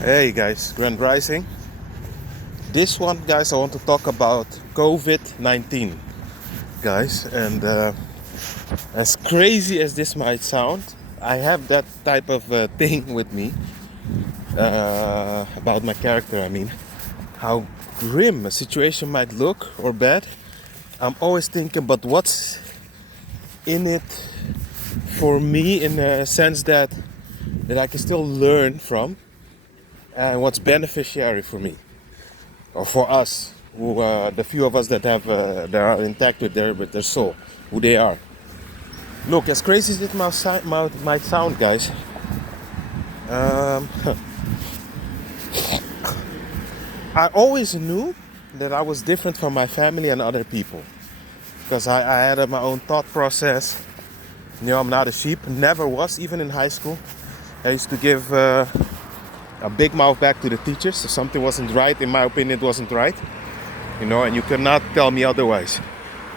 Hey guys, Grand Rising. This one, guys, I want to talk about COVID-19, guys. And as crazy as this might sound, I have that type of thing with me about my character. I mean, how grim a situation might look or bad. I'm always thinking, but what's in it for me in a sense that I can still learn from, and what's beneficiary for me or for us, who the few of us that that are intact with their soul, who they are. Look, as crazy as it might sound, guys, um, I always knew that I was different from my family and other people because I had my own thought process. You know, I'm not a sheep, never was, even in high school. I used to give a big mouth back to the teachers. So something wasn't right, in my opinion, it wasn't right. You know, and you cannot tell me otherwise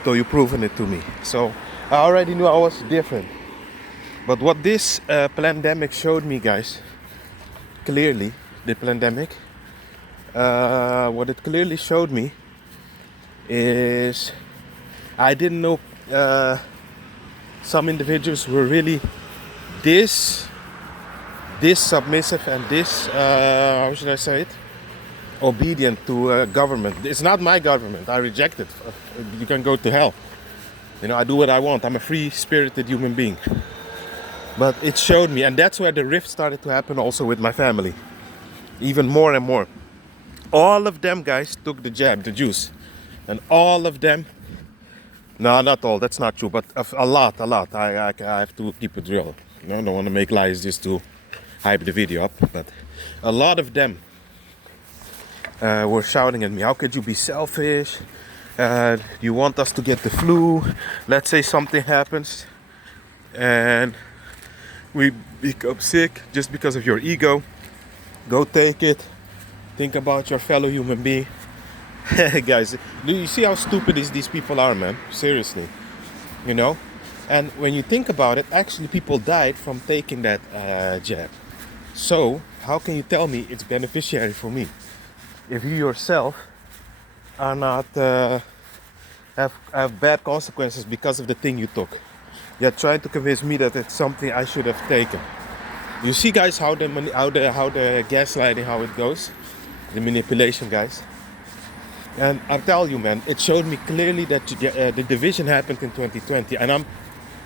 till you've proven it to me. So I already knew I was different. But what this pandemic showed me, guys, clearly, the pandemic, what it clearly showed me is I didn't know some individuals were really this submissive and this, how should I say it? Obedient to government. It's not my government. I reject it. You can go to hell. You know, I do what I want. I'm a free-spirited human being. But it showed me, and that's where the rift started to happen also with my family. Even more and more. All of them, guys, took the jab, the juice. And all of them, no, not all, that's not true, but a lot. I have to keep it real. You know, I don't want to make lies just to hype the video up. But a lot of them were shouting at me, how could you be selfish? You want us to get the flu? Let's say something happens and we become sick just because of your ego. Go take it. Think about your fellow human being. Guys, do you see how stupid these people are, man? Seriously. You know? And when you think about it, actually people died from taking that jab. So, how can you tell me it's beneficiary for me? If you yourself are not have bad consequences because of the thing you took. You're trying to convince me that it's something I should have taken. You see, guys, how the gaslighting, how it goes, the manipulation, guys. And I tell you, man, it showed me clearly that the division happened in 2020, and I'm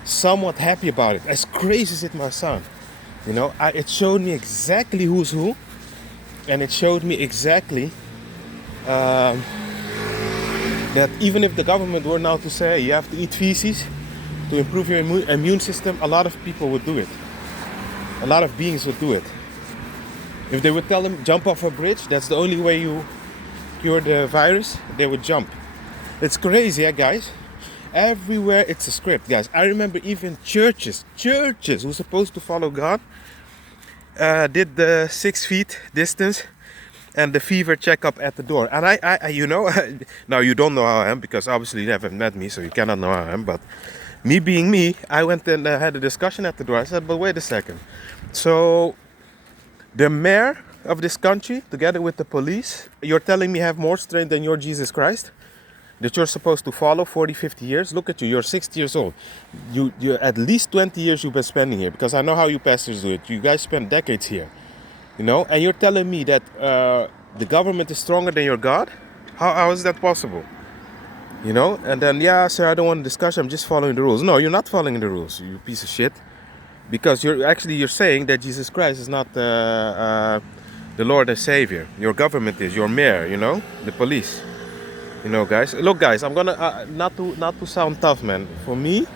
somewhat happy about it. As crazy as it might sound, you know, it showed me exactly who's who, and it showed me exactly that even if the government were now to say you have to eat feces to improve your immune system, a lot of people would do it. A lot of beings would do it. If they would tell them jump off a bridge, that's the only way you cure the virus, they would jump. It's crazy, yeah, guys. Everywhere it's a script, guys. I remember even churches who supposed to follow God did the 6 feet distance and the fever checkup at the door. And I you know, now you don't know how I am because obviously you haven't met me, so you cannot know how I am. But me being me, I went and had a discussion at the door. I said, but wait a second. So the mayor of this country, together with the police, you're telling me have more strength than your Jesus Christ? That you're supposed to follow 40, 50 years? Look at you, you're 60 years old. You're at least 20 years you've been spending here, because I know how you pastors do it. You guys spend decades here, you know? And you're telling me that the government is stronger than your God? How is that possible? You know? And then, yeah, sir, I don't want to discuss, I'm just following the rules. No, you're not following the rules, you piece of shit. Because you're saying that Jesus Christ is not the Lord and Savior. Your government is, your mayor, you know? The police. You know, guys. Look, guys, I'm gonna not to sound tough, man. For me,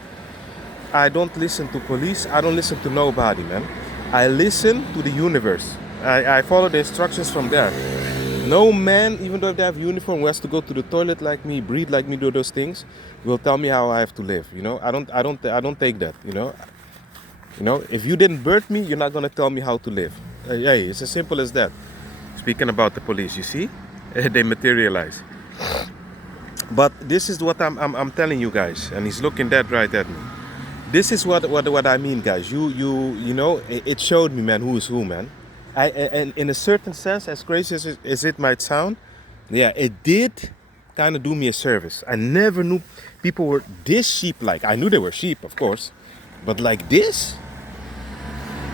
I don't listen to police. I don't listen to nobody, man. I listen to the universe. I follow the instructions from there. No man, even though they have uniform, who has to go to the toilet like me, breathe like me, do those things, will tell me how I have to live. You know, I don't take that. You know, if you didn't birth me, you're not gonna tell me how to live. Yeah, it's as simple as that. Speaking about the police, you see, they materialize. But this is what I'm telling you guys, and he's looking dead right at me. This is what I mean, guys. You know, it showed me, man, who is who, man. And in a certain sense, as crazy as it might sound, yeah, it did kind of do me a service. I never knew people were this sheep-like. I knew they were sheep, of course, but like this,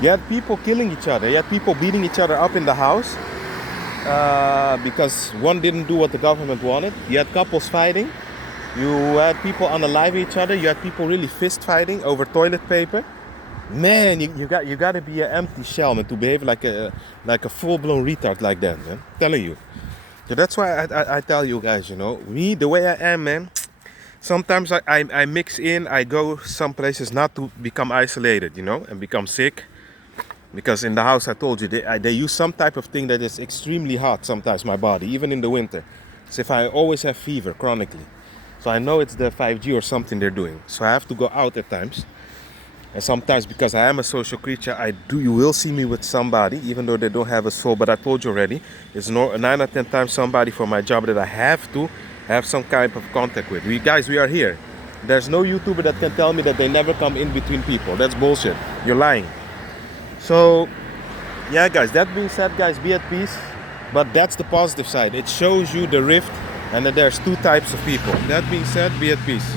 you had people killing each other. You had people beating each other up in the house because one didn't do what the government wanted. You had couples fighting. You had people unaliving each other. You had people really fist fighting over toilet paper. Man, you got to be an empty shell, man, to behave like a full-blown retard like that, man. I'm telling you. So that's why I tell you guys, you know, me the way I am, man. Sometimes I mix in. I go some places not to become isolated, you know, and become sick. Because in the house, I told you, they use some type of thing that is extremely hot sometimes, my body, even in the winter. So if I always have fever chronically. So I know it's the 5G or something they're doing. So I have to go out at times. And sometimes, because I am a social creature, you will see me with somebody, even though they don't have a soul. But I told you already, it's 9 or 10 times somebody for my job that I have to have some kind of contact with. We are here. There's no YouTuber that can tell me that they never come in between people. That's bullshit. You're lying. So, yeah, guys, that being said, guys, be at peace. But that's the positive side. It shows you the rift and that there's two types of people. That being said, be at peace.